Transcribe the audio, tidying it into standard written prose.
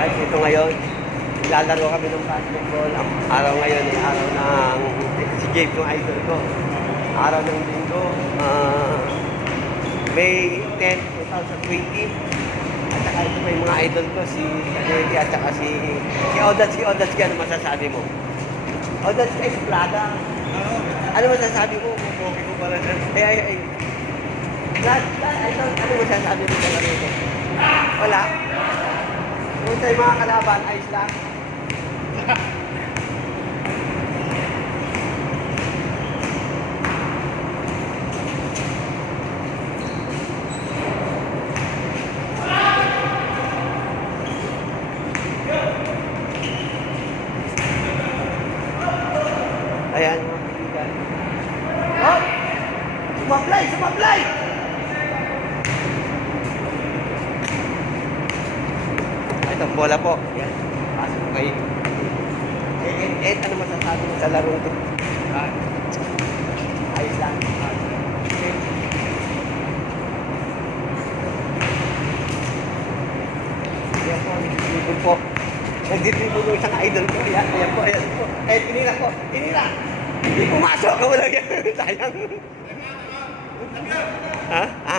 Guys, ito ngayon, lalaro kami ng basketball. Ang araw ngayon ay araw ng si Gabe, yung idol ko. Araw ng linggo, May 10, 2020. At saka ito pa yung mga idol ko, si Gabe at saka si Odas. Si Odas, ano masasabi mo? Odas, kay Prada. Ano masasabi mo? Pupogi ko pala. Ay. Ano masasabi mo sa laro ko? Wala. Kung sa'yo mga kalaban, ayos lang. Ayan, mga kaibigan. Oh! Sumablay! Sumablay! Ito, bola po. Yan. Pasok kayo. Ano masasabi mo sa laro ito? Ayos lang. Okay. Ayan po, nagdidribble po. Nagdidribble po isang idol ko. Ayan po, ayan po. Tinira po. Tinira. Hindi pumasok. Wala yan. Sayang. Ha? Ha?